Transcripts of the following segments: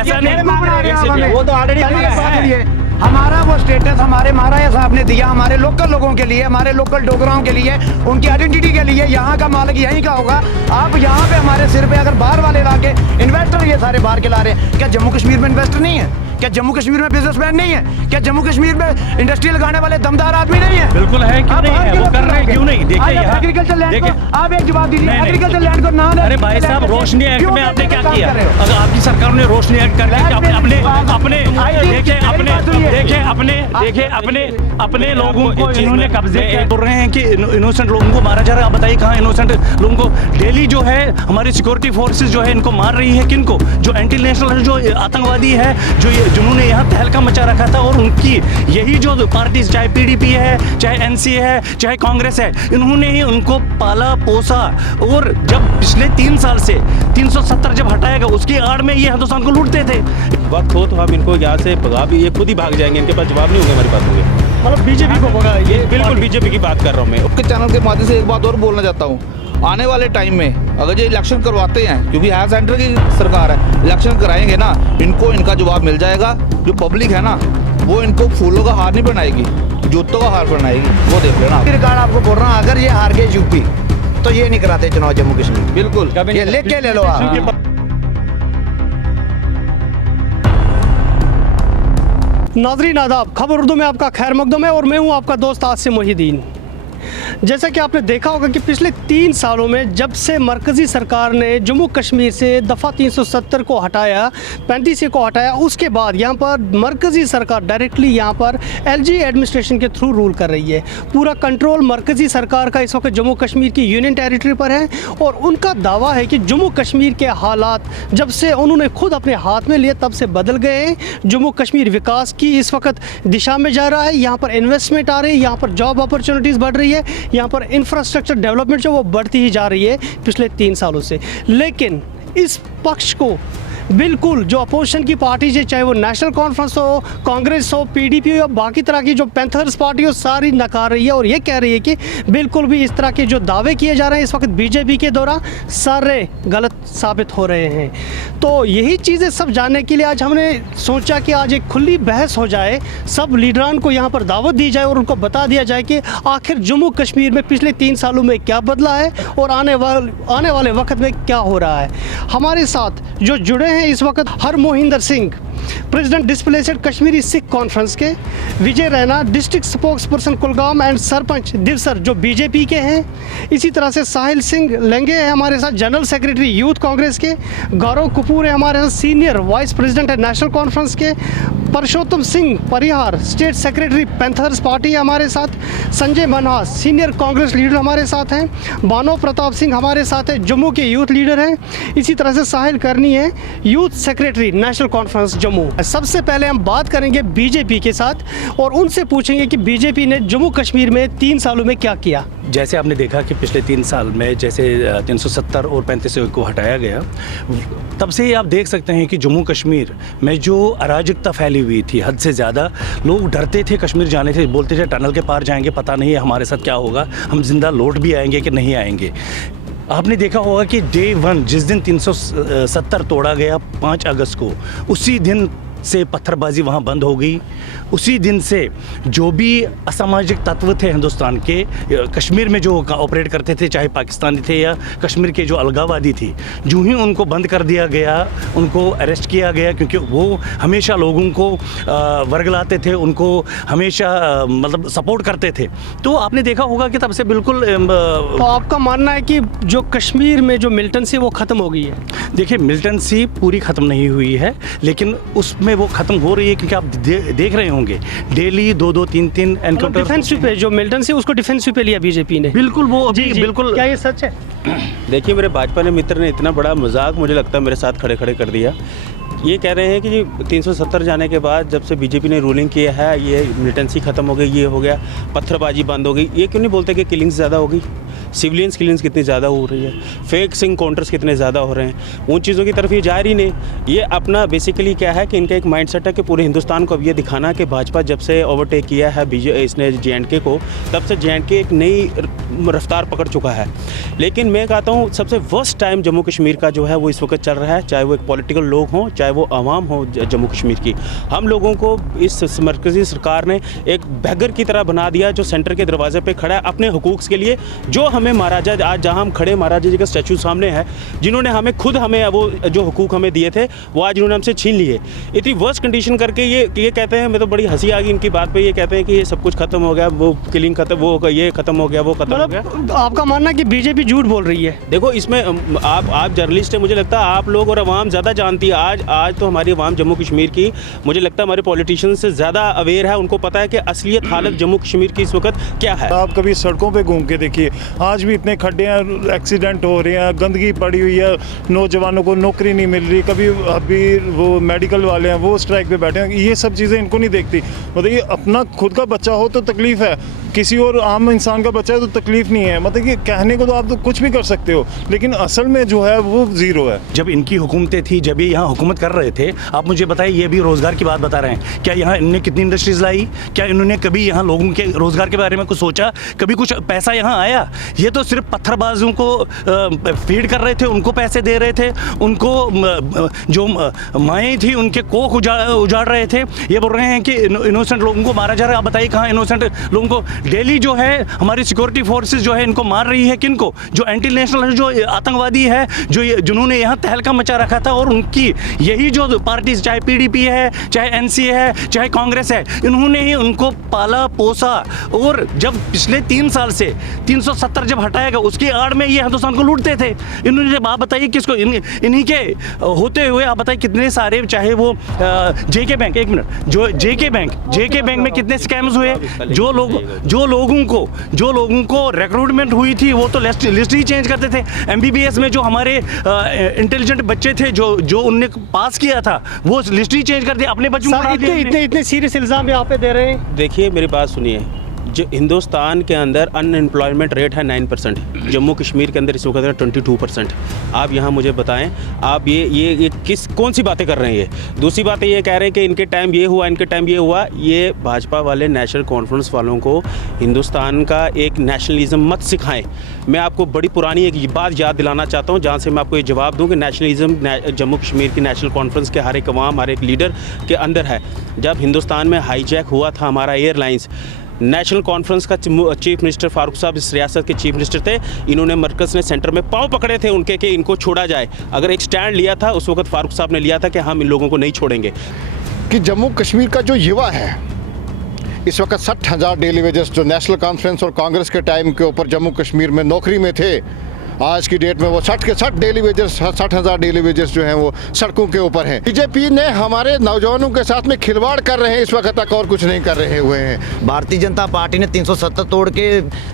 ऐसा नहीं, वो तो ऑलरेडी हमारा वो स्टेटस हमारे महाराजा साहब ने दिया हमारे लोकल लोगों के लिए, हमारे लोकल डोगराओं के लिए, उनकी आइडेंटिटी के लिए। यहाँ का मालिक यहीं का होगा। आप यहाँ पे हमारे सिर पे अगर बाहर वाले ला के इन्वेस्टर ये सारे बाहर के ला रहे हैं, क्या जम्मू कश्मीर में इन्वेस्टर नहीं है? क्या जम्मू कश्मीर में बिजनेसमैन नहीं है? क्या जम्मू कश्मीर में इंडस्ट्री लगाने वाले दमदार आदमी नहीं है? बिल्कुल है, क्यों नहीं है? वो कर रहे हैं, क्यों नहीं? देखिए यहाँ एग्रीकल्चर लैंड को आप एक जवाब दीजिए, एग्रीकल्चर लैंड को ना। अरे भाई साहब, रोशनी एक्ट में आपने क्या किया? अगर आपकी सरकार ने रोशनी एक्ट करके अपने लोगों को इन्होंने कब्जे बोल रहे हैं कि इनोसेंट लोगों को मारा जा रहा है। आप बताइए कहाँ इनोसेंट लोगों को? डेली जो है हमारी सिक्योरिटी फोर्सेस जो है इनको मार रही है। किनको? जो एंटी नेशनल जो आतंकवादी है, जो जिन्होंने यहाँ तहलका मचा रखा था, और उनकी यही जो पार्टीज, चाहे पीडीपी है, चाहे एनसीए है, चाहे कांग्रेस है, इन्होंने ही उनको पाला पोसा। और जब पिछले 3 साल से 370 जब हटाया गया, उसकी आड़ में ये हिंदुस्तान को लूटते थे। वक्त हो तो हम इनको यहाँ से भगा भी, ये खुद ही भाग जाएंगे, इनके पास जवाब नहीं होंगे हमारी बातों के। मतलब बीजेपी को भगा, ये बिल्कुल बीजेपी की बात कर रहा हूँ मैं। आपके चैनल के माध्यम से एक बात और बोलना चाहता हूँ, आने वाले टाइम में अगर ये इलेक्शन करवाते हैं, क्योंकि यहाँ सेंटर की सरकार है, इलेक्शन कराएंगे ना, इनको इनका जवाब मिल जाएगा। जो पब्लिक है ना, वो इनको फूलों का हार नहीं बनाएगी, जूतों का हार बनाएगी, वो देख लेना। रिकॉर्ड आपको बोल रहा हूँ, अगर ये हार गए यूपी तो ये नहीं कराते चुनाव जम्मू कश्मीर। बिल्कुल, ये लिख के ले लो आप। नाज़रीन आदाब, खबर उर्दू में आपका खैर मकदम है और मैं हूं आपका दोस्त आसिम मोहिद्दीन। जैसा कि आपने देखा होगा कि पिछले 3 सालों में जब से मरकज़ी सरकार ने जम्मू कश्मीर से दफ़ा 370 को हटाया, 35 को हटाया, उसके बाद यहाँ पर मरकज़ी सरकार डायरेक्टली यहाँ पर एलजी एडमिनिस्ट्रेशन के थ्रू रूल कर रही है। पूरा कंट्रोल मरकज़ी सरकार का इस वक्त जम्मू कश्मीर की यूनियन टेरिटरी पर है और उनका दावा है कि जम्मू कश्मीर के हालात जब से उन्होंने खुद अपने हाथ में लिए तब से बदल गए हैं। जम्मू कश्मीर विकास की इस वक्त दिशा में जा रहा है, यहाँ पर इन्वेस्टमेंट आ रही है, यहाँ पर जॉब अपॉर्चुनिटीज़ बढ़ रही है, यहाँ पर इंफ्रास्ट्रक्चर डेवलपमेंट जो वो बढ़ती ही जा रही है पिछले 3 सालों से। लेकिन इस पक्ष को बिल्कुल जो अपोजिशन की पार्टीज है, चाहे वो नेशनल कॉन्फ्रेंस हो, कांग्रेस हो, पीडीपी हो, बाकी तरह की जो पैंथर्स पार्टी हो, सारी नकार रही है और ये कह रही है कि बिल्कुल भी इस तरह के जो दावे किए जा रहे हैं इस वक्त बीजेपी के द्वारा सारे गलत साबित हो रहे हैं। तो यही चीज़ें सब जानने के लिए आज हमने सोचा कि आज एक खुली बहस हो जाए, सब लीडरान को यहाँ पर दावत दी जाए और उनको बता दिया जाए कि आखिर जम्मू कश्मीर में पिछले 3 सालों में क्या बदला है और आने वाले वक्त में क्या हो रहा है। हमारे साथ जो जुड़े हैं इस वक्त हर Mohinder Singh, president displaced Kashmiri Sikh conference के, Vijay Raina district spokesperson Kulgam and sarpanch Divsar जो बीजेपी के हैं, इसी तरह से साहिल सिंह लेंगे है हमारे साथ जनरल सेक्रेटरी यूथ कांग्रेस के, गौरव कपूर है हमारे साथ सीनियर वाइस प्रेसिडेंट है नेशनल कॉन्फ्रेंस के, Parshottam Singh Parihar state secretary panthers party हमारे साथ, संजय मनहास सीनियर कांग्रेस लीडर हमारे साथ हैं, बानो प्रताप सिंह हमारे साथ है जम्मू के यूथ लीडर हैं, इसी तरह से साहिल करनी है youth secretary national conference Jammu. सबसे पहले हम बात करेंगे बीजेपी के साथ और उनसे पूछेंगे कि बीजेपी ने जम्मू कश्मीर में 3 सालों में क्या किया। जैसे आपने देखा कि पिछले 3 साल में जैसे 370 और 35 को हटाया गया, तब से आप देख सकते हैं कि जम्मू कश्मीर में जो अराजकता फैली हुई थी हद से ज़्यादा, लोग डरते थे कश्मीर जाने से, बोलते थे टनल के पार जाएंगे, पता नहीं है हमारे साथ क्या होगा, हम जिंदा लौट भी आएंगे कि नहीं आएंगे। आपने देखा होगा कि डे 1 जिस दिन 370 तोड़ा गया 5 अगस्त को, उसी दिन से पत्थरबाजी वहाँ बंद हो गई। उसी दिन से जो भी असामाजिक तत्व थे हिंदुस्तान के कश्मीर में जो ऑपरेट करते थे, चाहे पाकिस्तानी थे या कश्मीर के जो अलगाववादी थी, जो ही उनको बंद कर दिया गया, उनको अरेस्ट किया गया, क्योंकि वो हमेशा लोगों को वर्गलाते थे, उनको हमेशा मतलब सपोर्ट करते थे। तो आपने देखा होगा कि तब से बिल्कुल तो आपका मानना है कि जो कश्मीर में जो मिलिटेंसी वो ख़त्म हो गई है? देखिए, मिलिटेंसी पूरी ख़त्म नहीं हुई है, लेकिन उसमें वो ख़त्म हो रही है, क्योंकि आप देख रहे होंगे डेली 2-2, 3-3 एनकाउंटर। डिफेंसिव पे जो मिलिटेंसी उसको डिफेंसिव पे लिया बीजेपी ने। बिल्कुल, वो अभी बिल्कुल। क्या ये सच है? देखिए, मेरे भाजपा ने मित्र ने इतना बड़ा मजाक मुझे लगता है मेरे साथ खड़े खड़े कर दिया। ये कह रहे हैं कि जी 370 जाने के बाद जब से बीजेपी ने रूलिंग किया है, ये मिलिटेंसी ख़त्म हो गई, ये हो गया, पत्थरबाजी बंद हो गई। ये क्यों नहीं बोलते कि किलिंग्स ज़्यादा हो गई? सिविलियंस किलिंग्स कितनी ज़्यादा हो रही है, फेक इनकाउंटर्स कितने ज़्यादा हो रहे हैं, उन चीज़ों की तरफ ये जा रही नहीं। ये अपना बेसिकली क्या है कि इनका एक माइंडसेट है कि पूरे हिंदुस्तान को अब ये दिखाना कि भाजपा जब से ओवरटेक किया है इसने JNK को, तब से JNK एक नई रफ्तार पकड़ चुका है। लेकिन मैं कहता हूँ सबसे वर्स्ट टाइम जम्मू कश्मीर का जो है वो इस वक्त चल रहा है, चाहे वो एक पॉलिटिकल लोग हों, चाहे वो आवाम हो जम्मू कश्मीर की। हम लोगों को इस मरकज़ी सरकार ने एक बैगर की तरह बना दिया जो सेंटर के दरवाजे पे खड़ा है अपने हुकूक के लिए, जो हमें महाराजा, आज जहाँ हम खड़े महाराजा जी का स्टैचू सामने है, जिन्होंने हमें खुद हमें वो जो हुकूक हमें दिए थे वो आज इन्होंने हमसे छीन लिए। इतनी वर्स्ट कंडीशन करके ये कहते हैं, मैं तो बड़ी हंसी आ गई इनकी बात पे, ये कहते हैं कि ये सब कुछ खत्म हो गया, वो किलिंग खत्म, वो ये खत्म हो गया, वो खत्म हो गया। मतलब आपका मानना है कि बीजेपी झूठ बोल रही है? देखो इसमें आप जर्नलिस्ट हैं, मुझे लगता है आप लोग और अवाम ज़्यादा जानती है। आज तो हमारी अवाम जम्मू कश्मीर की, मुझे लगता है हमारे पॉलिटिशियन से ज़्यादा अवेयर है, उनको पता है कि असलियत हालत जम्मू कश्मीर की इस वक्त क्या है। आप कभी सड़कों पे घूम के देखिए, आज भी इतने खड्डे हैं, एक्सीडेंट हो रहे हैं, गंदगी पड़ी हुई है, नौजवानों को नौकरी नहीं मिल रही, कभी अभी वो मेडिकल वाले हैं वो स्ट्राइक पे बैठे हैं, ये सब चीज़ें इनको नहीं देखती। मतलब ये अपना खुद का बच्चा हो तो तकलीफ़ है, किसी और आम इंसान का बच्चा है तो तकलीफ नहीं है। मतलब कि कहने को तो आप तो कुछ भी कर सकते हो, लेकिन असल में जो है वो ज़ीरो है। जब इनकी हुकूमतें थी, जब ये यहाँ हुकूमत कर रहे थे, आप मुझे बताइए, ये भी रोज़गार की बात बता रहे हैं, क्या यहाँ इन्होंने कितनी इंडस्ट्रीज़ लाई? क्या इन्होंने कभी यहाँ लोगों के रोज़गार के बारे में कुछ सोचा? कभी कुछ पैसा यहाँ आया? ये तो सिर्फ पत्थरबाजों को फीड कर रहे थे, उनको पैसे दे रहे थे, उनको जो माएँ थी उनके कोख उजाड़ रहे थे। ये बोल रहे हैं कि इनोसेंट लोगों को मारा जा रहा है। आप बताइए कहाँ इनोसेंट लोगों को? डेली जो है हमारी सिक्योरिटी फोर्सेस जो है इनको मार रही है। किनको? जो एंटी नेशनल जो आतंकवादी है, जिन्होंने यहाँ तहलका मचा रखा था, और उनकी यही जो पार्टी, चाहे PDP है, चाहे NC है, चाहे कांग्रेस है, इन्होंने ही उनको पाला पोसा। और जब पिछले 3 साल से 370 जब हटाया गया, उसकी आड़ में ये हिंदुस्तान को लूटते थे इन्होंने। जब आप बताइए किसको, इन्हीं के होते हुए आप बताइए कितने सारे, चाहे वो JK बैंक, एक मिनट, जो JK बैंक में कितने स्कैम्स हुए? जो लोगों को रिक्रूटमेंट हुई थी वो तो लिस्ट ही चेंज करते थे। MBBS में जो हमारे इंटेलिजेंट बच्चे थे, जो उनने पास किया था, वो लिस्ट ही चेंज कर दिया, अपने बच्चों को। इतने सीरियस इल्ज़ाम यहाँ पे दे रहे हैं। देखिए मेरी बात सुनिए, जो हिंदुस्तान के अंदर अनएम्प्लॉयमेंट रेट है 9%, जम्मू कश्मीर के अंदर इस वक्त 22%। आप यहाँ मुझे बताएं, आप ये कौन सी बातें कर रहे हैं? ये दूसरी बात ये कह रहे हैं कि इनके टाइम ये हुआ, इनके टाइम ये हुआ। ये भाजपा वाले नेशनल कॉन्फ्रेंस वालों को हिंदुस्तान का एक नेशनलिज्म मत सिखाएं। मैं आपको बड़ी पुरानी एक बात याद दिलाना चाहता हूँ, जहाँ से मैं आपको ये जवाब दूँ कि नेशनलिज्म जम्मू कश्मीर की नेशनल कॉन्फ्रेंस के हर एक अवाम, हर एक लीडर के अंदर है। जब हिंदुस्तान में हाईजैक हुआ था हमारा एयरलाइंस, नेशनल कॉन्फ्रेंस का चीफ मिनिस्टर फारूक साहब इस रियासत के चीफ मिनिस्टर थे। इन्होंने मरकज़ ने सेंटर में पाँव पकड़े थे उनके कि इनको छोड़ा जाए। अगर एक स्टैंड लिया था उस वक्त फारूक साहब ने लिया था कि हम इन लोगों को नहीं छोड़ेंगे। कि जम्मू कश्मीर का जो युवा है इस वक्त 60,000 डेली वेजेस जो नेशनल कॉन्फ्रेंस और कांग्रेस के टाइम के ऊपर जम्मू कश्मीर में नौकरी में थे, आज की डेट में वो 60 के 60 डेली वेजेस, 60,000 डेली वेजेस जो हैं वो सड़कों के ऊपर हैं। बीजेपी ने हमारे नौजवानों के साथ में खिलवाड़ कर रहे हैं इस वक्त तक, और कुछ नहीं कर रहे हुए हैं। भारतीय जनता पार्टी ने 370 तोड़ के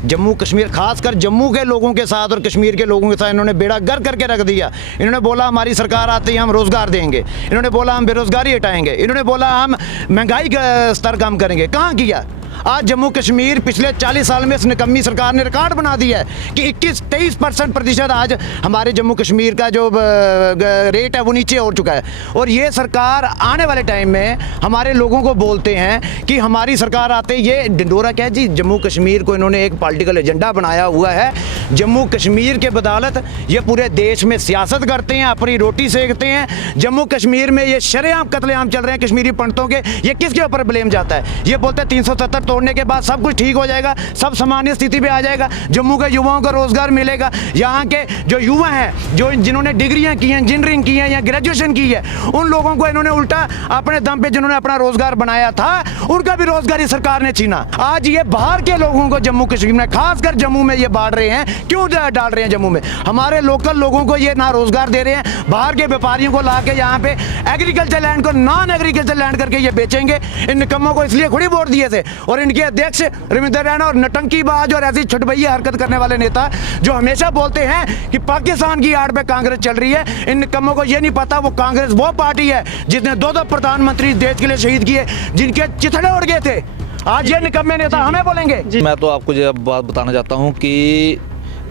जम्मू कश्मीर, खासकर जम्मू के लोगों के साथ और कश्मीर के लोगों के साथ इन्होंने बेड़ा गर्क करके रख दिया। इन्होंने बोला हमारी सरकार आते ही हम रोजगार देंगे, इन्होंने बोला हम बेरोजगारी हटाएंगे, इन्होंने बोला हम महंगाई का स्तर कम करेंगे। कहाँ किया? आज जम्मू कश्मीर पिछले 40 साल में इस निकम्मी सरकार ने रिकॉर्ड बना दिया है कि 21-23% आज हमारे जम्मू कश्मीर का जो रेट है वो नीचे हो चुका है। और ये सरकार आने वाले टाइम में हमारे लोगों को बोलते हैं कि हमारी सरकार आते, ये डिंडोरा क्या है जी, जम्मू कश्मीर को इन्होंने एक पॉलिटिकल एजेंडा बनाया हुआ है। जम्मू कश्मीर के बदौलत ये पूरे देश में सियासत करते हैं, अपनी रोटी सेकते हैं। जम्मू कश्मीर में ये शरेआम कत्लेआम चल रहे हैं कश्मीरी पंडितों के। ये किसके ऊपर ब्लेम जाता है? ये बोलते हैं 370 तोड़ने के बाद सब कुछ ठीक हो जाएगा, सब सामान्य स्थिति पे आ जाएगा, जम्मू के युवाओं को रोजगार मिलेगा। यहाँ के जो युवा हैं, जो जिन्होंने डिग्रियां की हैं, इंजीनियरिंग की है या ग्रेजुएशन की है, उन लोगों को इन्होंने उल्टा अपने दम पे जिन्होंने अपना रोजगार बनाया था उनका भी रोजगार इस सरकार ने छीना। आज ये बाहर के लोगों को जम्मू कश्मीर में, खासकर जम्मू में ये बांट रहे हैं। क्यों डाल रहे हैं जम्मू में? हमारे लोकल लोगों को ये ना रोजगार दे रहे हैं, बाहर के व्यापारियों को ला के यहाँ पे एग्रीकल्चर लैंड को नॉन एग्रीकल्चर लैंड करके ये बेचेंगे। इन निकम्मों को इसलिए खुद वोट दिए थे। और इनके अध्यक्ष रविंद्र रैना और नटंकीबाज और ऐसी छुटभैया हरकत करने वाले नेता जो हमेशा बोलते हैं कि पाकिस्तान की आड़ पे कांग्रेस चल रही है, इन निकम्मों को ये नहीं पता वो कांग्रेस वो पार्टी है जिसने 2 प्रधानमंत्री देश के लिए शहीद किए, जिनके चिथड़े उड़ गए थे। आज ये निकम्मे नेता हमें बोलेंगे। मैं तो आपको ये बात बताना चाहता हूँ कि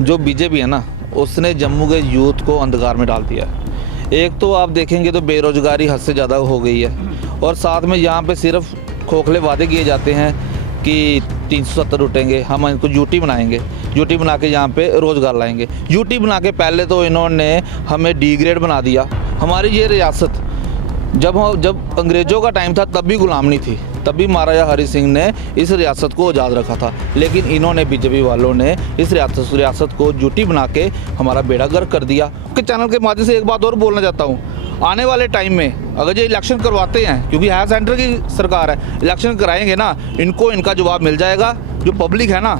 जो बीजेपी है ना, उसने जम्मू के यूथ को अंधकार में डाल दिया है। एक तो आप देखेंगे तो बेरोजगारी हद से ज़्यादा हो गई है, और साथ में यहाँ पे सिर्फ खोखले वादे किए जाते हैं कि 370 उठेंगे, हम इनको यूटी बनाएंगे, यूटी बना के यहाँ पे रोज़गार लाएंगे। यूटी बना के पहले तो इन्होंने हमें डिग्रेड बना दिया। हमारी ये रियासत जब अंग्रेज़ों का टाइम था तब भी गुलामी थी, तब भी महाराजा हरि सिंह ने इस रियासत को आज़ाद रखा था, लेकिन इन्होंने बीजेपी वालों ने इस रियासत को यूटी बना के हमारा बेड़ा गर्क कर दिया। के चैनल के माध्यम से एक बात और बोलना चाहता हूँ, आने वाले टाइम में अगर ये इलेक्शन करवाते हैं, क्योंकि है सेंटर की सरकार है, इलेक्शन कराएंगे ना, इनको इनका जवाब मिल जाएगा। जो पब्लिक है ना,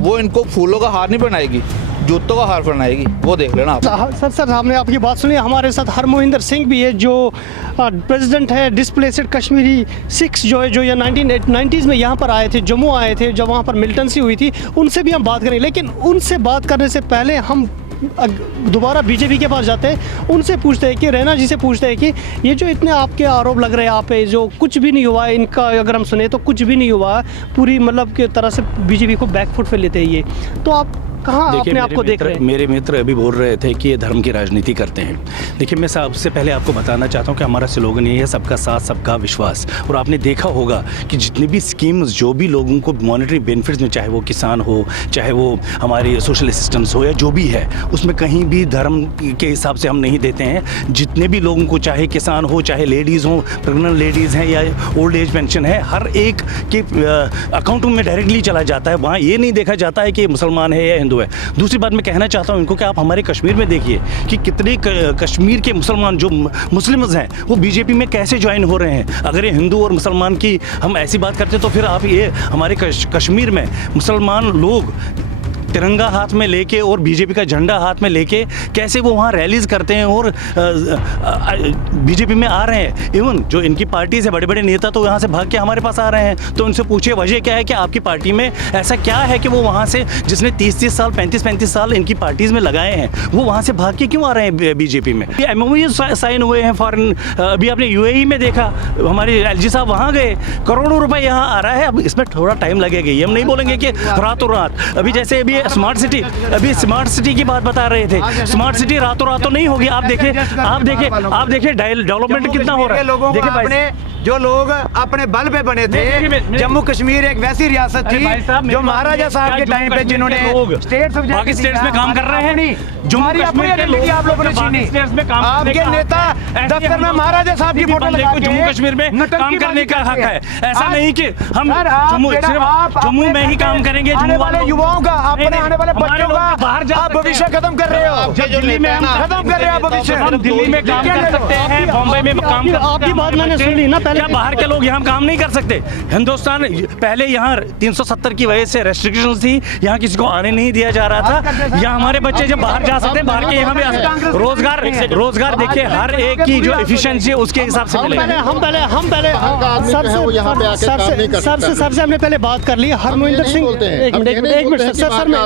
वो इनको फूलों का हार नहीं पहनाएगी, जूतों का हार पहनाएगी, वो देख लेना आप। सर हमने आपकी बात सुनी। हमारे साथ हरमोहिंदर सिंह भी है, जो प्रेसिडेंट है डिस्प्लेसड कश्मीरी सिख्स जो है, जो ये 1990s में यहाँ पर आए थे, जम्मू आए थे, जब वहाँ पर मिलिटेंसी हुई थी। उनसे भी हम बात करें, लेकिन उनसे बात करने से पहले हम दोबारा बीजेपी के पास जाते हैं, उनसे पूछते हैं कि रैना जी से पूछते हैं कि ये जो इतने आपके आरोप लग रहे हैं आप पे, जो कुछ भी नहीं हुआ इनका, अगर हम सुने तो कुछ भी नहीं हुआ, पूरी मतलब की तरह से बीजेपी को बैकफुट पे लेते हैं ये, तो आप कहाँ अपने आप को देख रहे हैं? मेरे मित्र अभी बोल रहे थे कि ये धर्म की राजनीति करते हैं। देखिए, मैं सबसे पहले आपको बताना चाहता हूँ कि हमारा स्लोगन ये है, सबका साथ सबका विश्वास। और आपने देखा होगा कि जितनी भी स्कीम्स जो भी लोगों को मॉनेटरी बेनिफिट्स में, चाहे वो किसान हो, चाहे वो हमारी सोशल असिस्टेंस हो, या जो भी है, उसमें कहीं भी धर्म के हिसाब से हम नहीं देते हैं। जितने भी लोगों को, चाहे किसान हो, चाहे लेडीज़ हो, प्रेगनेंट लेडीज़ हैं, या ओल्ड एज पेंशन है, हर एक के अकाउंट में डायरेक्टली चला जाता है। वहाँ ये नहीं देखा जाता है कि मुसलमान है या हिंदू है। दूसरी बात मैं कहना चाहता हूँ इनको कि आप हमारे कश्मीर में देखिए कि कितने कश्मीर के मुसलमान जो मुस्लिम्स हैं वो बीजेपी में कैसे ज्वाइन हो रहे हैं। अगर ये हिंदू और मुसलमान की हम ऐसी बात करते तो फिर आप ये हमारे कश्मीर में मुसलमान लोग तिरंगा हाथ में लेके और बीजेपी का झंडा हाथ में लेके कैसे वो वहाँ रैलीज करते हैं और बीजेपी में आ रहे हैं। इवन जो इनकी पार्टी से बड़े बड़े नेता तो यहाँ से भाग के हमारे पास आ रहे हैं। तो उनसे पूछिए वजह क्या है कि आपकी पार्टी में ऐसा क्या है कि वो वहाँ से, जिसने 30-30 साल 35-35 साल इनकी पार्टीज़ में लगाए हैं, वो वहाँ से भाग के क्यों आ रहे हैं बीजेपी में? ये MOU साइन हुए हैं फॉरेन, अभी आपने UAE में देखा, हमारे LG साहब वहाँ गए, करोड़ों रुपए यहाँ आ रहा है। अब इसमें थोड़ा टाइम लगेगा, ये हम नहीं बोलेंगे कि रातों रात। अभी जैसे अभी स्मार्ट सिटी की बात बता रहे थे, स्मार्ट सिटी रातों रात तो नहीं होगी। आप देखिए डेवलपमेंट कितना हो रहा है। देखिए अपने जो लोग अपने बल पे बने थे, जम्मू कश्मीर एक वैसी रियासत थी जो महाराजा साहब के टाइम पे जिन्होंने बाकी स्टेट्स में काम कर रहे हैं, जम्मू कश्मीर के लोग आप लोगों ने छीनी। आपके नेता दफ्तर में महाराजा साहब की फोटो लगा के जम्मू कश्मीर में काम करने का हक है। ऐसा नहीं कि हम जम्मू में ही काम करेंगे। आने वाले युवाओं का, अपने आने वाले बच्चों का आप भविष्य खत्म कर रहे हो। दिल्ली में हम खत्म कर रहे हो भविष्य। हम दिल्ली में काम कर सकते हैं, बॉम्बे में काम कर। आपकी बात मैंने सुन ली ना, क्या बाहर के लोग यहाँ काम नहीं कर सकते? हिंदुस्तान पहले यहाँ 370 की वजह से रेस्ट्रिक्शन थी, यहाँ किसी को आने नहीं दिया जा रहा था। यहाँ हमारे बच्चे जब बाहर जा सकते हैं, बाहर के यहाँ भी रोजगार देखिए, हर एक की जो एफिशिएंसी है उसके हिसाब से मिलेगा। सर से हमने पहले बात कर ली। हरमोहिंदर सिंह, एक मिनट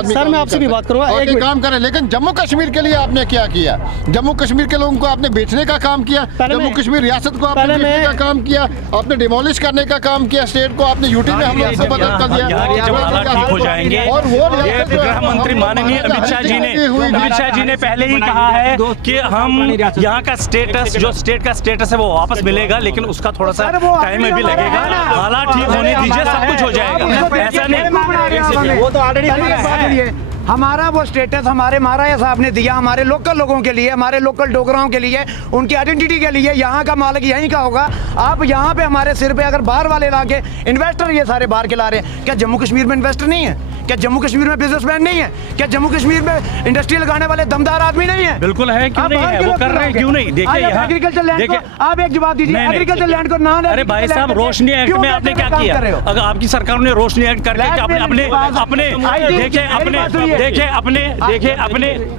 सर मैं आपसे भी बात करूंगा। एक काम करें, लेकिन जम्मू कश्मीर के लिए आपने क्या किया? जम्मू कश्मीर के लोगों को आपने बेचने का काम किया, जम्मू कश्मीर रियासत को आपने बेचने का काम किया, आपने डिमोलिश करने का काम किया, स्टेट को आपने यूटी में हम से बदल कर दिया। जब हालात ठीक हो जाएंगे, और वो गृह मंत्री माननीय अमित शाह जी ने पहले ही कहा है कि हम यहाँ का स्टेटस, जो स्टेट का स्टेटस है वो वापस मिलेगा, लेकिन उसका थोड़ा सा टाइम भी लगेगा। हालात ठीक होने दीजिए, सब कुछ हो जाएगा। ऐसा नहीं, वो तो ऑलरेडी हमारा वो स्टेटस हमारे महाराजा साहब ने दिया, हमारे लोकल लोगों के लिए, हमारे लोकल डोगराओं के लिए, उनकी आइडेंटिटी के लिए। यहाँ का मालिक यहीं का होगा। आप यहाँ पे हमारे सिर पे अगर बाहर वाले ला के इन्वेस्टर ये सारे बाहर के ला रहे हैं, क्या जम्मू कश्मीर में इन्वेस्टर नहीं है? क्या जम्मू कश्मीर में बिजनेसमैन नहीं है? क्या जम्मू कश्मीर में इंडस्ट्री लगाने वाले दमदार आदमी नहीं है? बिल्कुल है, क्यों नहीं है? वो कर रहे हैं, क्यों नहीं? देखिए यहाँ एग्रीकल्चर लैंड को आप एक जवाब दीजिए। एग्रीकल्चर लैंड को ना, अरे भाई साहब, रोशनी एक्ट में आपने क्या किया? अगर आपकी सरकार ने रोशनी एक्ट करके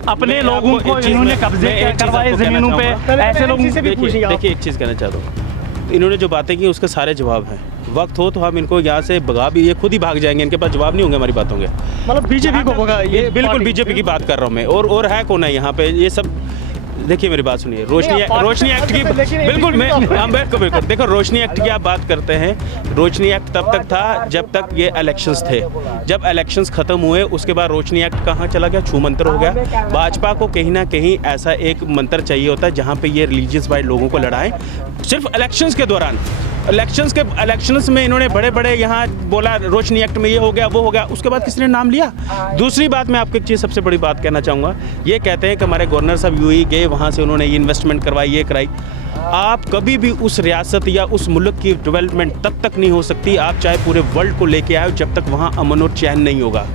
अपने लोगों को जिन्होंने कब्जे करवाए जमीनों पे, ऐसे लोगों से भी पूछिए। देखिए, एक चीज़ कहना चाहता हूँ, इन्होंने जो बातें की उसके सारे जवाब हैं। वक्त हो तो हम इनको यहाँ से भगा भी, ये खुद ही भाग जाएंगे, इनके पास जवाब नहीं होंगे हमारी बातों के। मतलब बीजेपी को भगा, ये बिल्कुल बीजेपी की बात कर रहा हूँ मैं। और है कौन है यहाँ पे? ये सब देखिए मेरी बात सुनिए, रोशनी आप रोशनी एक्ट की लेकिन बिल्कुल मैं आप- हाँ, बिल्कुल देखो, रोशनी एक्ट की आप बात करते हैं, रोशनी एक्ट तब तक था जब तक ये इलेक्शंस थे। जब इलेक्शंस खत्म हुए उसके बाद रोशनी एक्ट कहाँ चला गया, छू मंतर हो गया। भाजपा को कहीं ना कहीं ऐसा एक मंत्र चाहिए होता है जहाँ पे ये रिलीजियस वाइज लोगों को लड़ाएं सिर्फ इलेक्शंस के दौरान। इलेक्शंस में इन्होंने बड़े बड़े यहाँ बोला रोशनी एक्ट में ये हो गया वो हो गया, उसके बाद किसने नाम लिया। दूसरी बात मैं आपको एक चीज़ सबसे बड़ी बात कहना चाहूँगा, ये कहते हैं कि हमारे गवर्नर साहब यूएई गए, वहाँ से उन्होंने इन्वेस्टमेंट करवाई, ये कराई। आप कभी भी उस रियासत या उस मुल्क की डेवलपमेंट तब तक नहीं हो सकती, आप चाहे पूरे वर्ल्ड को लेके आए, जब तक वहाँ अमन और चैन नहीं होगा।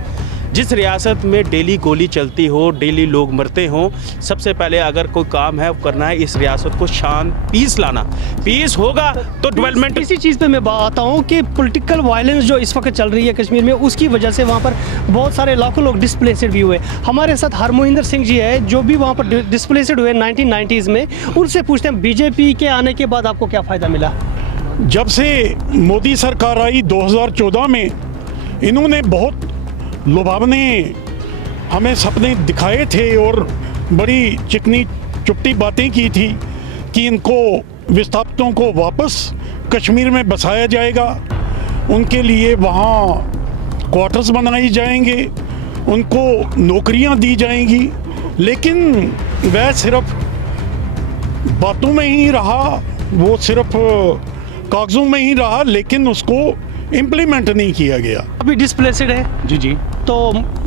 जिस रियासत में डेली गोली चलती हो, डेली लोग मरते हों, सबसे पहले अगर कोई काम है वो करना है इस रियासत को शांत, पीस लाना। पीस होगा तो डेवलपमेंट। इसी चीज़ पे मैं आता हूँ कि पॉलिटिकल वायलेंस जो इस वक्त चल रही है कश्मीर में, उसकी वजह से वहाँ पर बहुत सारे लाखों लोग डिस्प्लेसेड भी हुए। हमारे साथ हरमोहिंदर सिंह जी है जो भी वहाँ पर डिस्प्लेसेड हुए 1990s में। उनसे पूछते हैं बीजेपी के आने के बाद आपको क्या फ़ायदा मिला। जब से मोदी सरकार आई 2014 में, इन्होंने बहुत लुभावने हमें सपने दिखाए थे और बड़ी चिकनी चुपटी बातें की थी कि इनको विस्थापितों को वापस कश्मीर में बसाया जाएगा, उनके लिए वहाँ क्वार्टर्स बनाए जाएंगे, उनको नौकरियां दी जाएंगी। लेकिन वह सिर्फ बातों में ही रहा, वो सिर्फ कागजों में ही रहा, लेकिन उसको इम्प्लीमेंट नहीं किया गया। अभी डिस्प्लेसेड है जी तो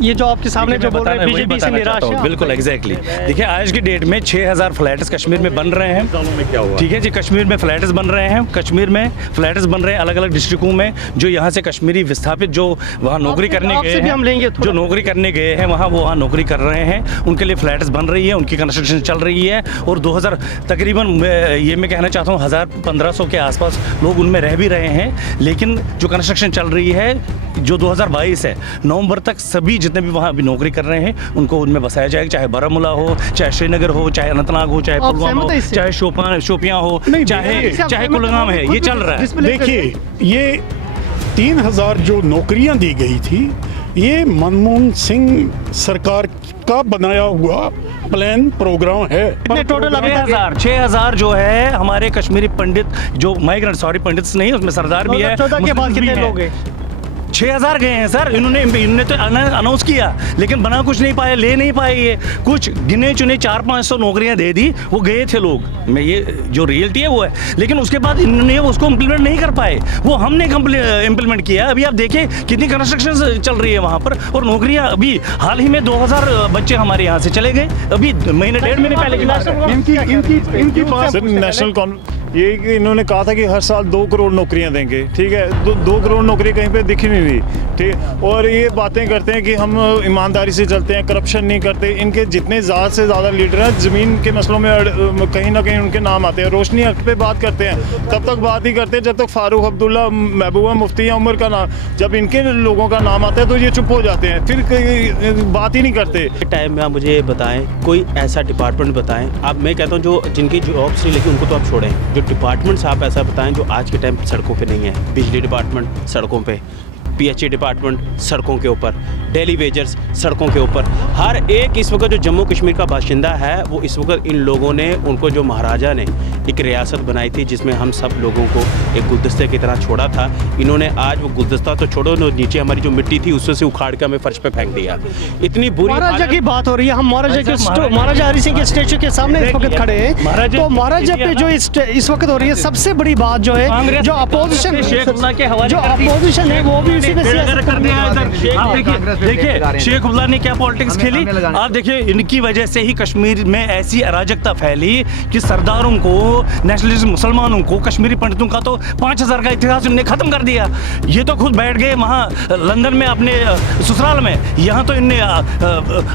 ये जो आपके सामने जो बोल रहे हैं बीजेपी से निराश है। बिल्कुल एग्जैक्टली। देखिए आज की डेट में 6000 फ्लैट्स कश्मीर में बन रहे हैं। ठीक है जी, कश्मीर में फ्लैट्स बन रहे हैं, कश्मीर में फ्लैट्स बन रहे हैं अलग अलग डिस्ट्रिक्टों में। जो यहाँ से कश्मीरी विस्थापित जो वहाँ नौकरी करने गए हैं, जो नौकरी करने गए हैं वहाँ, वो वहाँ नौकरी कर रहे हैं, उनके लिए फ्लैट्स बन रही है, उनकी कंस्ट्रक्शन चल रही है। और 2000 तकरीबन ये मैं कहना चाहता हूँ 1500 के आसपास लोग उनमें रह भी रहे हैं। लेकिन जो कंस्ट्रक्शन चल रही है जो 2022 है नवंबर तक, सभी जितने भी वहाँ अभी नौकरी कर रहे हैं उनको उनमें बसाया जाएगा, चाहे बारामूला हो, चाहे श्रीनगर हो, चाहे अनंतनाग हो, चाहे पुलवामा हो, चाहे शोपियां हो, चाहे कुलगाम है, ये चल रहा है। देखिए, ये 3000 जो नौकरियां दी गई थी, ये मनमोहन सिंह सरकार का बनाया हुआ प्लान प्रोग्राम है। टोटल अभी 6000 जो है हमारे कश्मीरी पंडित जो माइग्रेंट, सॉरी पंडित नहीं, उसमें सरदार भी है। 2014 के बाद कितने लोग गए? 6000 गए हैं सर। इन्होंने तो अनाउंस किया लेकिन बना कुछ नहीं पाए, ले नहीं पाए। ये कुछ गिने चुने 400-500 नौकरियां दे दी, वो गए थे लोग, मैं ये जो रियलिटी है वो है। लेकिन उसके बाद इन्होंने उसको इम्प्लीमेंट नहीं कर पाए, वो हमने इम्प्लीमेंट किया। अभी आप देखिए कितनी कंस्ट्रक्शन चल रही है वहाँ पर, और नौकरियाँ अभी हाल ही में 2000 बच्चे हमारे यहाँ से चले गए, अभी महीने 1.5 महीने पहले। इनकी बात नेशनल ये कि इन्होंने कहा था कि हर साल 2 करोड़ नौकरियां देंगे। ठीक है, 2 करोड़ नौकरी कहीं पे दिख ही नहीं रही। ठीक, और ये बातें करते हैं कि हम ईमानदारी से चलते हैं, करप्शन नहीं करते। इनके जितने ज़्यादा से ज़्यादा लीडर हैं ज़मीन के मसलों में कहीं ना कहीं उनके नाम आते हैं। रोशनी एक्ट पे बात करते हैं, तब तक बात ही करते हैं जब तक फारूक अब्दुल्ला, महबूबा मुफ्ती या उमर का नाम, जब इनके लोगों का नाम आता है तो ये चुप हो जाते हैं, फिर बात ही नहीं करते। टाइम में आप मुझे ये बताएं, कोई ऐसा डिपार्टमेंट बताएं। अब मैं कहता हूँ जो जिनकी जॉब्स नहीं लगी उनको तो आप छोड़ें, जो डिपार्टमेंट्स आप ऐसा बताएं जो आज के टाइम सड़कों पे नहीं है। बिजली डिपार्टमेंट सड़कों पे, पीएचई डिपार्टमेंट सड़कों के ऊपर, डेली वेजर्स सड़कों के ऊपर। हर एक इस वक्त जो जम्मू कश्मीर का बाशिंदा है वो इस वक्त इन लोगों ने, उनको जो महाराजा ने एक रियासत बनाई थी जिसमें हम सब लोगों को एक गुलदस्ते की तरह छोड़ा था, इन्होंने आज वो गुलदस्ता तो छोड़ो, नीचे हमारी जो मिट्टी थी उससे उखाड़ के हमें फर्श पे फेंक दिया। इतनी बुरी महाराजा की बात हो रही है। हम महाराजा हरि सिंह के स्टेचू के सामने इस वक्त खड़े हैं, तो महाराजा पे जो इस वक्त हो रही है सबसे बड़ी बात जो है, जो अपोजिशन है वो भी इसी में सियासत कर दिया है। आप देखिए शेख अब्दुल्ला ने क्या पॉलिटिक्स खेली। आप देखिए इनकी वजह से ही कश्मीर में ऐसी अराजकता फैली कि सरदारों को, नेशनलिस्ट मुसलमानों को, कश्मीरी पंडितों का तो 5000 का इतिहास इन्होंने खत्म कर दिया। ये तो खुद बैठ गए वहाँ लंदन में अपने ससुराल में, यहाँ तो इनने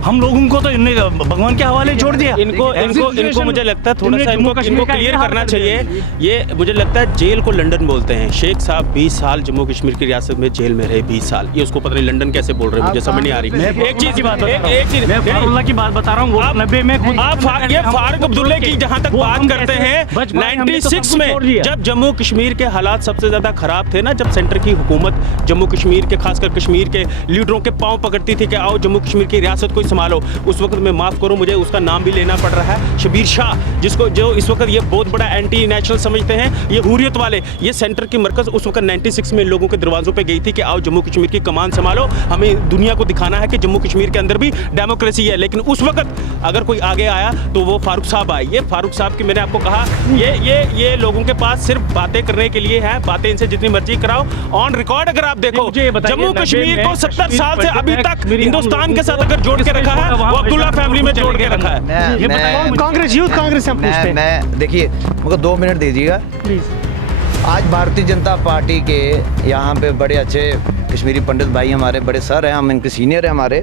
हम लोगों को तो इनने भगवान के हवाले छोड़ दिया। इनको मुझे लगता है थोड़ा सा इनको क्लियर करना चाहिए। ये मुझे लगता है जेल को लंदन बोलते हैं। शेख साहब 20 साल जम्मू कश्मीर की रियासत में जेल में में रहे 20 साल, ये उसको पता नहीं लंदन कैसे बोल रहे हैं, मुझे समझ नहीं आ रही। एक चीज एक चीज मैं फारुल्लाह की बात बता रहा हूँ, वो 90 में आप ये फारूक अब्दुल्ला की जहां तक बात करते हैं, 96 में जब जम्मू कश्मीर के हालात सबसे ज्यादा खराब थे ना, जब सेंटर की हुकूमत जम्मू कश्मीर के खासकर कश्मीर के लीडरों के पांव पकड़ती थी कि आओ जम्मू कश्मीर की रियासत को संभालो, उस वक्त मैं माफ करूं मुझे उसका नाम भी लेना पड़ रहा है, शबीर शाह, जिसको जो इस वक्त ये बहुत बड़ा एंटी नेशनल समझते हैं, ये हुर्रियत वाले, ये सेंटर की मरकज उस वक्त 96 में लोगों के दरवाजों पे गई थी कि आओ जम्मू कश्मीर की कमान संभालो, हमें दुनिया को दिखाना है कि जम्मू कश्मीर के अंदर भी डेमोक्रेसी है। लेकिन उस वक्त अगर कोई आगे आया तो वो फारूक साहब आए। ये फारूक साहब की मैंने आपको कहा, ये लोगों के पास सिर्फ बातें करने के लिए है, बातें इनसे जितनी मर्जी कराओ, ऑन रिकॉर्ड अगर आप देखो जम्मू कश्मीर को 70 साल से अभी तक हिंदुस्तान के साथ अगर जोड़ के रखा है, वो अब्दुल्ला फैमिली में जोड़ के रखा है। कांग्रेस, यूथ कांग्रेस हम पूछते हैं। मैं देखिए, मुझे 2 मिनट दीजिएगा प्लीज। आज भारतीय जनता पार्टी के यहाँ पे बड़े अच्छे कश्मीरी पंडित भाई हमारे बड़े सर हैं, हम इनके सीनियर हैं हमारे,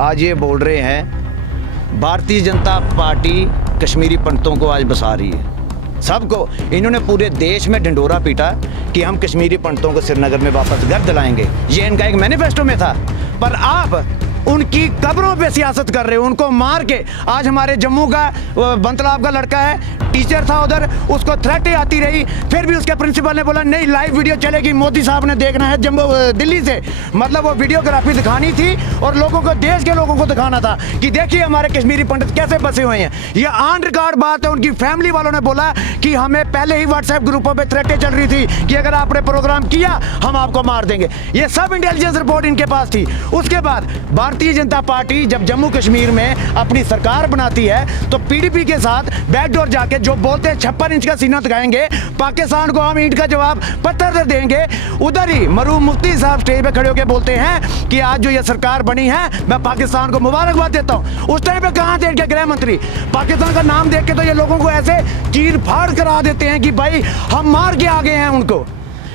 आज ये बोल रहे हैं भारतीय जनता पार्टी कश्मीरी पंडितों को आज बसा रही है। सबको इन्होंने पूरे देश में ढिंढोरा पीटा कि हम कश्मीरी पंडितों को श्रीनगर में वापस घर दिलाएंगे, ये इनका एक मैनिफेस्टो में था। पर आप उनकी कब्रों पे सियासत कर रहे हो, उनको मार के। आज हमारे जम्मू का बंतलाब का लड़का है, टीचर था उधर, उसको थ्रेटें आती रही, फिर भी उसके प्रिंसिपल ने बोला नहीं लाइव वीडियो चलेगी, मोदी साहब ने देखना है जम्मू दिल्ली से। मतलब वो वीडियोग्राफी दिखानी थी और लोगों को, देश के लोगों को दिखाना था कि देखिए हमारे कश्मीरी पंडित कैसे बसे हुए हैं। ये ऑन रिकॉर्ड बात है, उनकी फैमिली वालों ने बोला कि हमें पहले ही व्हाट्सएप ग्रुपों पर थ्रेटें चल रही थी कि अगर आपने प्रोग्राम किया हम आपको मार देंगे। ये सब इंटेलिजेंस रिपोर्ट इनके पास थी। उसके बाद भारतीय जनता पार्टी जब जम्मू कश्मीर में अपनी सरकार बनाती है तो पीडीपी के साथ बैकडोर जाके जो बोलते हैं 56 इंच का सीना दिखाएंगे, पाकिस्तान को हम ईंट का जवाब पत्थर से देंगे। उधर ही मरूम मुफ्ती साहब स्टेज पे खड़े होकर बोलते हैं कि आज जो ये सरकार बनी है मैं पाकिस्तान को मुबारकबाद देता हूं। उस टाइम पे कहां थे इनके गृह मंत्री? पाकिस्तान का नाम देख के तो ये लोगों को ऐसे चीर फाड़ करा देते हैं कि भाई हम मार के आ गए हैं उनको।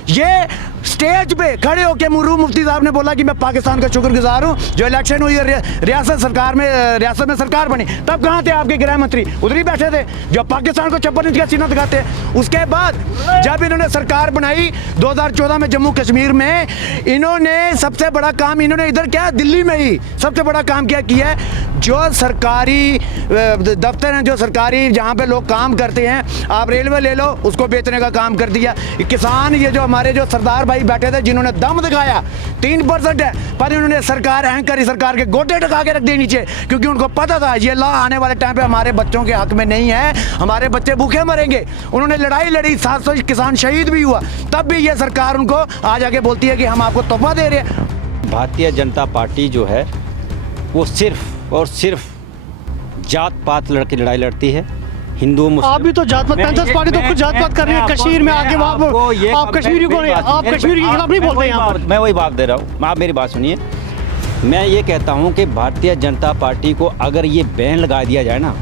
ये स्टेज पे खड़े होकर मरूम मुफ्ती साहब ने बोला कि मैं पाकिस्तान का शुक्रगुजार हूं जो इलेक्शन हुई रियासत में सरकार बनी। तब कहां थे आपके गृह मंत्री? उधर ही बैठे थे जो पाकिस्तान को 56 इंच का सीना दिखाते हैं। उसके बाद जब इन्होंने सरकार बनाई 2014 में जम्मू कश्मीर में, इन्होंने सबसे बड़ा काम इन्होंने इधर क्या, दिल्ली में ही सबसे बड़ा काम क्या किया है, जो सरकारी दफ्तर हैं, जो सरकारी जहां पे लोग काम करते हैं, आप रेलवे ले लो, उसको बेचने का काम कर दिया। किसान, ये जो हमारे जो सरदार भाई बैठे थे जिन्होंने दम दिखाया, 3% है, पर इन्होंने सरकार एंकर सरकार के गोटे टका के रख दिए नीचे, क्योंकि उनको पता था ये लॉ आने वाले टाइम पे हमारे बच्चों के हक में नहीं है, हमारे बच्चे भूखे मरेंगे। उन्होंने लड़ाई लड़ी, 700 किसान शहीद भी हुआ, तब भी ये सरकार उनको आज आके बोलती है कि हम आपको तोहफा दे रहे हैं। भारतीय जनता पार्टी जो है वो सिर्फ और सिर्फ जात पात लड़की लड़ाई लड़ती है, हिंदू मुस्लिम। आप भी तो जात पात, पैंथर्स पार्टी तो खुद जात पात कर रही है कश्मीर में आके। आप कश्मीरी को नहीं, आप कश्मीरी के खिलाफ नहीं बोलते यहाँ पर। मैं वही बात दे रहा हूँ, आप मेरी बात सुनिए। मैं ये कहता हूँ कि भारतीय जनता पार्टी को अगर ये बैन लगा दिया जाए ना,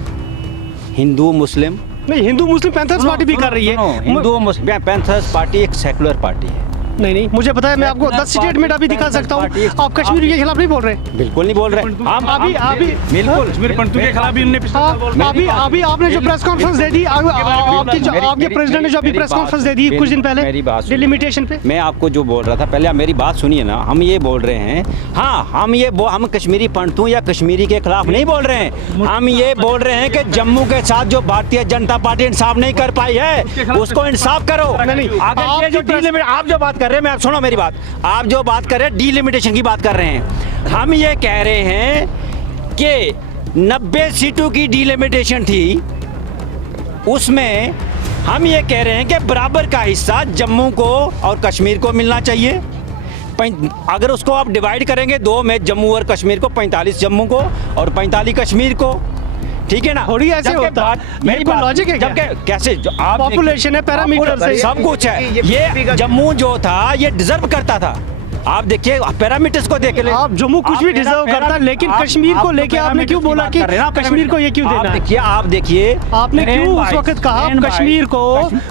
हिंदू मुस्लिम नहीं, हिंदू मुस्लिम पैंथर्स पार्टी भी कर रही है। हिंदू मुस्लिम पैंथर्स पार्टी एक सेकुलर पार्टी है। नहीं, मुझे पता है, मैं आपको 10 स्टेटमेंट अभी दिखा सकता हूँ। आप कश्मीरी के खिलाफ नहीं बोल रहे? बिल्कुल नहीं बोल रहे। हम अभी बिल्कुल कश्मीर पंडितों के खिलाफ भी उन्होंने अभी आपने जो प्रेस कॉन्फ्रेंस दे दी, आपके प्रेसिडेंट ने जो अभी प्रेस कॉन्फ्रेंस दे दी कुछ दिन पहले डिलिमिटेशन पे, मैं आपको जो बोल रहा था, पहले आप मेरी बात सुनिए ना। हम ये बोल रहे हैं, हाँ, हम कश्मीरी पंडितों या कश्मीरी के खिलाफ नहीं बोल रहे हैं। हम ये बोल रहे हैं कि जम्मू के साथ जो भारतीय जनता पार्टी इंसाफ नहीं कर पाई है उसको इंसाफ करो। आप जो बात कर रहे हैं, मैं सुनो मेरी बात, आप जो बात कर रहे हैं डीलिमिटेशन की बात कर रहे हैं, हम ये कह रहे हैं कि 90 सीटों की डीलिमिटेशन थी, उसमें हम ये कह रहे हैं कि बराबर का हिस्सा जम्मू को और कश्मीर को मिलना चाहिए। अगर उसको आप डिवाइड करेंगे 2 में, जम्मू और कश्मीर को, 45 जम्मू को और 45 कश्मीर को, ठीक है ना? थोड़ी ऐसे होता है, मेरी कोई लॉजिक है क्या? कैसे जो आप पॉपुलेशन है, पैरामीटर से सब कुछ है। ये जम्मू जो था ये डिजर्व करता था। आप देखिए पैरामीटर्स को देख ले, आप जम्मू कुछ भी डिजर्व करता है, लेकिन कश्मीर को लेके आपने क्यों बोला कि कश्मीर को ये क्यों देना है? आप देखिए आपने क्यों उस वक्त कहा कश्मीर को,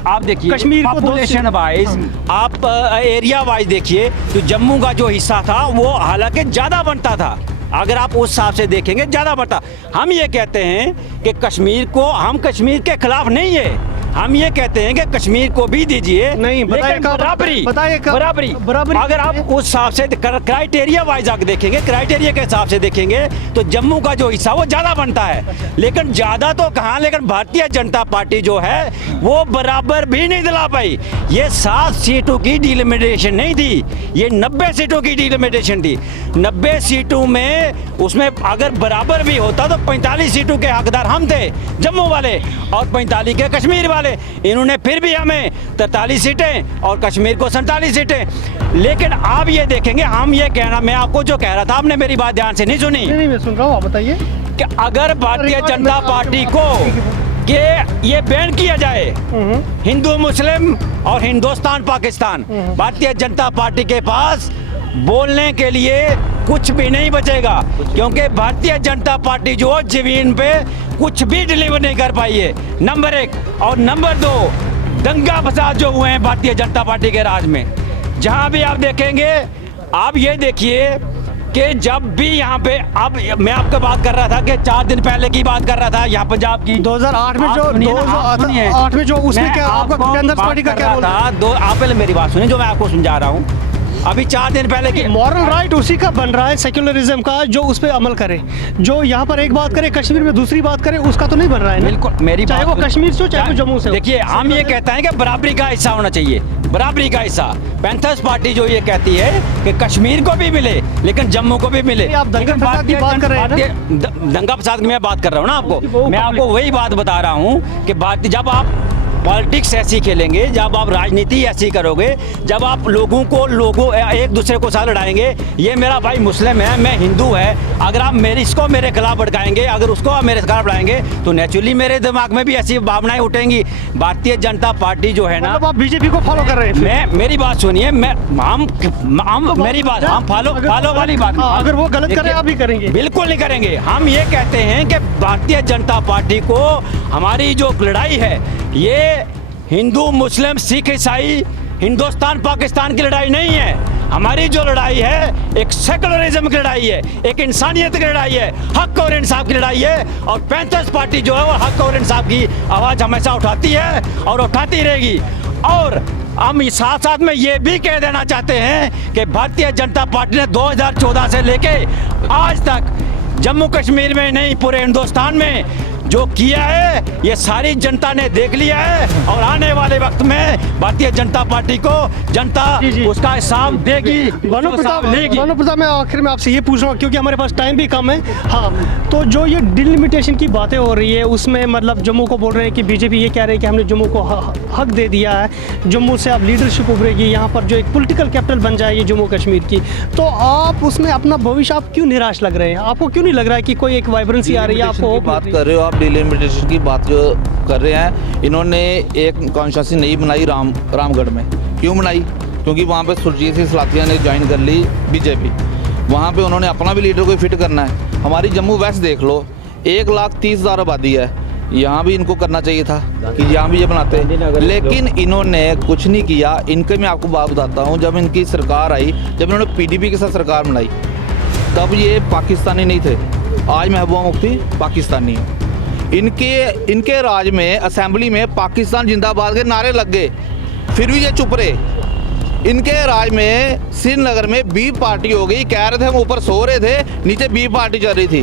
आप देखिए कश्मीर को पॉपुलेशन वाइज, आप एरिया वाइज देखिए तो जम्मू का जो हिस्सा था वो हालांकि ज्यादा बनता था, अगर आप उस हिसाब से देखेंगे ज्यादा बढ़ता। हम ये कहते हैं कि कश्मीर को, हम कश्मीर के खिलाफ नहीं है, हम ये कहते हैं कि कश्मीर को भी दीजिए, नहीं, बताइए लेकिन कब- बराबरी बताइए कब- बराबरी बराबरी अगर आप उस हिसाब से क्राइटेरिया वाइज आप देखेंगे, क्राइटेरिया के हिसाब से देखेंगे तो जम्मू का जो हिस्सा वो ज्यादा बनता है, लेकिन ज्यादा तो कहाँ, लेकिन भारतीय जनता पार्टी जो है वो बराबर भी नहीं दिला पाई। ये 7 सीटों की डिलिमिटेशन नहीं थी, ये 90 सीटों की डिलिमिटेशन थी। 90 सीटों में उसमें अगर बराबर भी होता तो 45 सीटों के हकदार हम थे जम्मू वाले और 45 के कश्मीर वाले। इन्होंने फिर भी हमें 43 सीटें और कश्मीर को 47 सीटें। लेकिन आप ये देखेंगे, हम ये कहना, मैं आपको जो कह रहा था आपने मेरी बात ध्यान से नहीं सुनी नहीं, मैं सुन रहा हूँ, आप बताइए। कि अगर भारतीय जनता पार्टी को कि ये बैन किया जाए हिंदू मुस्लिम और हिंदुस्तान पाकिस्तान, भारतीय जनता पार्टी के पास बोलने के लिए कुछ भी नहीं बचेगा, क्योंकि भारतीय जनता पार्टी जो जमीन पे कुछ भी डिलीवर नहीं कर पाई है, नंबर 1। और नंबर 2, दंगा फसाद जो हुए हैं भारतीय जनता पार्टी के राज में, जहां भी आप देखेंगे, आप ये देखिए कि जब भी यहाँ पे, अब मैं आपको बात कर रहा था कि 4 दिन पहले की बात कर रहा था यहाँ पंजाब की 2008 में जो आप सुनिए ना, आप सुनिए। 2008 में जो उसमें मैं क्या आपका आपको कांग्रेस बात पार्टी का कर क्या रहा रोल था, आप पहले मेरी बात सुनिए जो मैं आपको समझा रहा हूँ। अभी 4 दिन पहले की मॉरल राइट उसी का बन रहा है, सेक्युलरिज्म का, जो उस पर अमल करे, जो यहाँ पर एक बात करे कश्मीर में दूसरी बात करे, उसका तो नहीं बन रहा है ना? बिल्कुल, मेरी चाहे बात वो कश्मीर से हो चाहे वो जम्मू से हो। देखिए, हम ये कहते हैं कि बराबरी का हिस्सा होना चाहिए, बराबरी का हिस्सा। पैंथर्स पार्टी जो ये कहती है कि कश्मीर को भी मिले लेकिन जम्मू को भी मिले। नहीं, आप दंगा फसाद की बात कर रहे हैं ना? दंगा फसाद की मैं बात कर रहा हूँ ना आपको, मैं आपको वही बात बता रहा हूँ कि भारतीय, जब आप पॉलिटिक्स ऐसी खेलेंगे, जब आप राजनीति ऐसी करोगे, जब आप लोगों एक दूसरे को साथ लड़ाएंगे, ये मेरा भाई मुस्लिम है, मैं हिंदू है, अगर आप इसको मेरे खिलाफ भड़काएंगे, अगर उसको आप मेरे खिलाफ लड़ाएंगे तो नेचुरली मेरे दिमाग में भी ऐसी भावनाएं उठेंगी। भारतीय जनता पार्टी जो है ना, मतलब आप बीजेपी को फॉलो कर रहे हैं? मैं, मेरी बात सुनिए, हम मेरी बात, हम फॉलो वाली बात, अगर वो गलत करे आप भी करेंगे? बिल्कुल नहीं करेंगे। हम ये कहते हैं कि भारतीय जनता पार्टी को हमारी जो लड़ाई है, ये हिंदू मुस्लिम सिख ईसाई हिंदुस्तान पाकिस्तान की लड़ाई नहीं है। हमारी जो लड़ाई है एक सेकुलरिज्म की लड़ाई है, एक इंसानियत की लड़ाई है, हक और इंसाफ की लड़ाई है। और पैंथर्स पार्टी जो है वो हक और इंसाफ की आवाज़ हमेशा उठाती है और उठाती रहेगी। और हम साथ साथ में ये भी कह देना चाहते हैं कि भारतीय जनता पार्टी ने 2014 से लेके आज तक जम्मू कश्मीर में नहीं, पूरे हिंदुस्तान में जो किया है ये सारी जनता ने देख लिया है। और आने वाले वक्त में भारतीय जनता पार्टी को जनता उसका हिसाब देगी, भानु प्रताप, मैं आखिर में आपसे ये पूछ रहा हूँ क्योंकि हमारे पास टाइम भी कम है। हाँ, तो जो ये डिलिमिटेशन की बातें हो रही है उसमें मतलब जम्मू को बोल रहे हैं कि बीजेपी ये कह रहे हैं कि हमने जम्मू को हक दे दिया है, जम्मू से अब लीडरशिप उभरेगी, यहाँ पर जो एक पॉलिटिकल कैपिटल बन जाएगी जम्मू कश्मीर की, तो आप उसमें अपना भविष्य आप क्यों निराश लग रहे हैं? आपको क्यों नहीं लग रहा है कि कोई एक वाइब्रेंसी आ रही है? आपको बात कर रहे हो आप डिलिमिटेशन की बात जो कर रहे हैं, इन्होंने एक कॉन्स्टिट्यूंसी नहीं बनाई रामगढ़ में। क्यों बनाई? क्योंकि वहाँ पे सुरजीत सिंह सलाथिया ने ज्वाइन कर ली बीजेपी, वहाँ पे उन्होंने अपना भी लीडर को फिट करना है। हमारी जम्मू वेस्ट देख लो, 1,30,000 आबादी है, यहाँ भी इनको करना चाहिए था कि यहाँ भी ये बनाते, लेकिन इन्होंने कुछ नहीं किया। इनके मैं आपको बात बताता हूँ, जब इनकी सरकार आई, जब इन्होंने पीडीपी के साथ सरकार बनाई, तब ये पाकिस्तानी नहीं थे। आज महबूबा मुफ्ती पाकिस्तानी है। इनके राज में असेंबली में पाकिस्तान जिंदाबाद के नारे लग गए, फिर भी ये चुप रहे। इनके राज में श्रीनगर में बी पार्टी हो गई, कह रहे थे हम ऊपर सो रहे थे, नीचे बी पार्टी चल रही थी।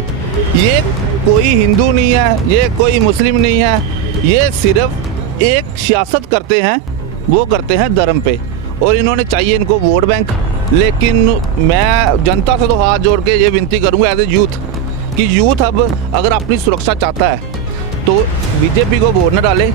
ये कोई हिंदू नहीं है, ये कोई मुस्लिम नहीं है, ये सिर्फ एक सियासत करते हैं, वो करते हैं धर्म पे। और इन्होंने चाहिए इनको वोट बैंक। लेकिन मैं जनता से तो हाथ जोड़ के ये विनती करूँगा एज ए यूथ कि यूथ अब अगर अपनी सुरक्षा चाहता है तो बीजेपी को वोट न डाले,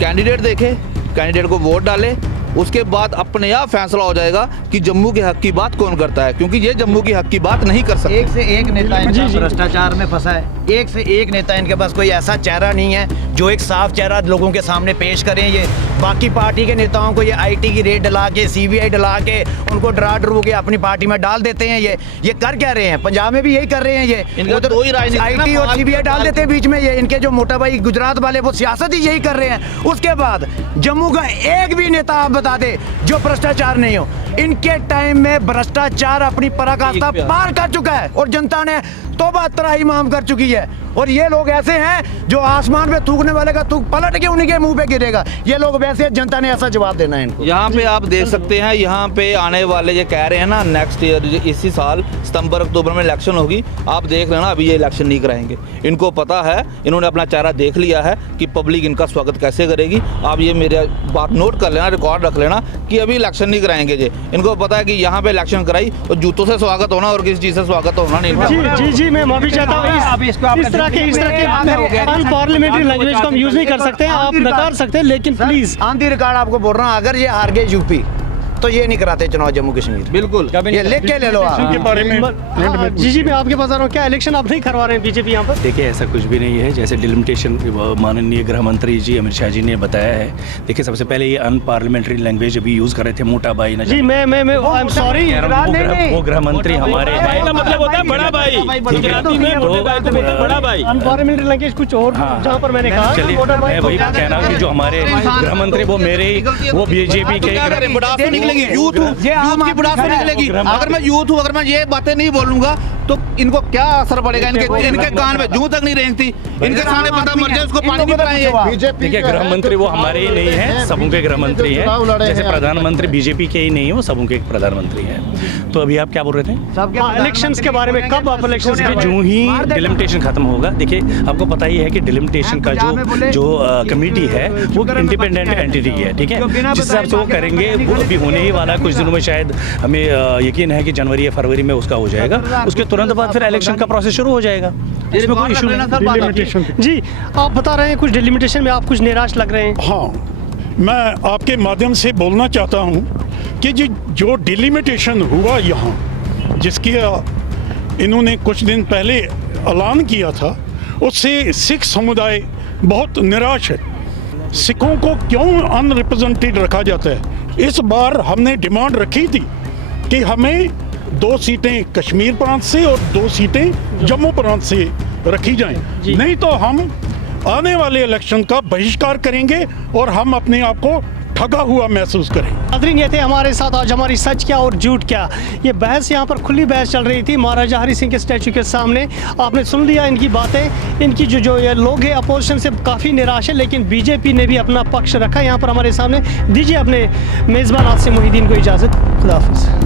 कैंडिडेट देखे, कैंडिडेट को वोट डाले, उसके बाद अपने आप फैसला हो जाएगा कि जम्मू के हक की बात कौन करता है, क्योंकि ये जम्मू की हक की बात नहीं कर सकते। एक से एक नेता इनका भ्रष्टाचार में फंसा है, एक से एक नेता इनके पास कोई ऐसा चेहरा नहीं है जो एक साफ चेहरा लोगों के सामने पेश करें। ये बाकी पार्टी के नेताओं को ये आईटी की रेड डला के, सीबीआई डला के, उनको डरा डरू के अपनी पार्टी में डाल देते हैं। ये कर क्या रहे हैं? पंजाब में भी यही कर रहे हैं। ये उधर आईटी और सीबीआई डाल देते हैं बीच में। ये इनके जो मोटा भाई गुजरात वाले वो सियासत ही यही कर रहे हैं। उसके बाद जम्मू का एक भी नेता आप बता दे जो भ्रष्टाचार नहीं हो। इनके टाइम में भ्रष्टाचार अपनी पराकाष्ठा पार कर चुका है और जनता ने तौबा तराही माम कर चुकी है। और ये लोग ऐसे हैं जो आसमान पे थूकने वाले का थूक पलट के उन्हीं के मुंह पे गिरेगा। ये लोग वैसे, जनता ने ऐसा जवाब देना है इनको। यहाँ पे आप देख सकते हैं, यहाँ पे आने वाले ये कह रहे हैं ना नेक्स्ट ईयर इसी साल सितंबर अक्टूबर में इलेक्शन होगी। आप देख लेना, अभी ये इलेक्शन नहीं कराएंगे। इनको पता है, इन्होंने अपना चेहरा देख लिया है कि पब्लिक इनका स्वागत कैसे करेगी। आप ये मेरे बात नोट कर लेना, रिकॉर्ड रख लेना कि अभी इलेक्शन नहीं कराएंगे जी। इनको पता है कि यहाँ पे इलेक्शन कराई और जूतों से स्वागत होना और किसी चीज़ से स्वागत होना नहीं। जी मैं माफी चाहता हूँ, इस तरह के अनपार्लियामेंट्री लैंग्वेज को हम यूज नहीं कर सकते हैं। आप नकार सकते हैं, लेकिन प्लीज ऑन दी रिकॉर्ड आपको बोल रहा हूँ, अगर ये हार गए यूपी तो ये नहीं कराते चुनाव जम्मू कश्मीर। बिल्कुल, ये लिख के ले लो आप। के बारे में जी मैं आपके पास आ रहा हूँ। क्या इलेक्शन आप नहीं करवा रहे हैं बीजेपी यहाँ पर? देखिए ऐसा कुछ भी नहीं है। जैसे डिलिमिटेशन माननीय गृह मंत्री जी अमित शाह जी ने बताया है। देखिए सबसे पहले ये अनपार्लियामेंट्री लैंग्वेज अभी यूज़ कर रहे थे, मोटा भाई न जी मैं आई एम सॉरी। वो गृह मंत्री हमारे हैं। मतलब होता है बड़ा भाई, गुजराती में मोटे भाई को बोलते हैं बड़ा भाई। अनपार्लियामेंट्री लैंग्वेज कुछ और जहाँ पर मैंने कहा। चलिए मैं वही कहना हूँ कि जो हमारे गृह मंत्री वो मेरे वो बीजेपी के बुढ़ापे निकलेगी, यूथ की बुढ़ापे निकलेगी। अगर मैं यूथ हूँ, अगर मैं ये बातें नहीं बोलूंगा तो इनको क्या असर पड़ेगा? इनके कान में जूं तक नहीं रेंगती, इनके सामने पता मर जाए उसको पानी नहीं पिलाएंगे। देखिए गृह मंत्री वो हमारे ही नहीं है, सबों के गृह मंत्री हैं। जैसे प्रधानमंत्री बीजेपी के ही नहीं है, वो सबों के प्रधानमंत्री हैं। तो अभी आप क्या बोल रहे थे? इलेक्शंस के बारे में, कब आप इलेक्शंस के जो ही डिलिमिटेशन खत्म होगा, देखिए आपको पता ही है कि डिलिमिटेशन का जो कमेटी है वो इंडिपेंडेंट एंटिटी है, ठीक है। जिस हिसाब से वो करेंगे वो अभी होने ही वाला है कुछ दिनों में, शायद हमें यकीन है कि जनवरी या फरवरी में उसका हो जाएगा। उसके तुरंत बाद फिर इलेक्शन का प्रोसेस शुरू हो जाएगा। इसमें कोई इशू नहीं। जी आप बता रहे हैं कुछ डिलिमिटेशन में आप कुछ निराश लग रहे हैं। हाँ, मैं आपके माध्यम से बोलना चाहता हूँ कि जो डिलिमिटेशन हुआ यहाँ, जिसकी इन्होंने कुछ दिन पहले ऐलान किया था, उससे सिख समुदाय बहुत निराश है। सिखों को क्यों अनरिप्रेजेंटेड रखा जाता है? इस बार हमने डिमांड रखी थी कि हमें 2 सीटें कश्मीर प्रांत से और 2 सीटें जम्मू प्रांत से रखी जाएं, नहीं तो हम आने वाले इलेक्शन का बहिष्कार करेंगे और हम अपने आप को ठगा हुआ महसूस करें। नाज़रीन, ये थे हमारे साथ आज हमारी सच क्या और झूठ क्या, ये बहस यहाँ पर खुली बहस चल रही थी महाराजा हरि सिंह के स्टैचू के सामने। आपने सुन लिया इनकी बातें। इनकी जो ये लोग हैं अपोजिशन से काफ़ी निराश है, लेकिन बीजेपी ने भी अपना पक्ष रखा यहाँ पर हमारे सामने। दीजिए अपने मेज़बान आसिम मोहिद्दीन को इजाज़त। खुदा हाफिज़।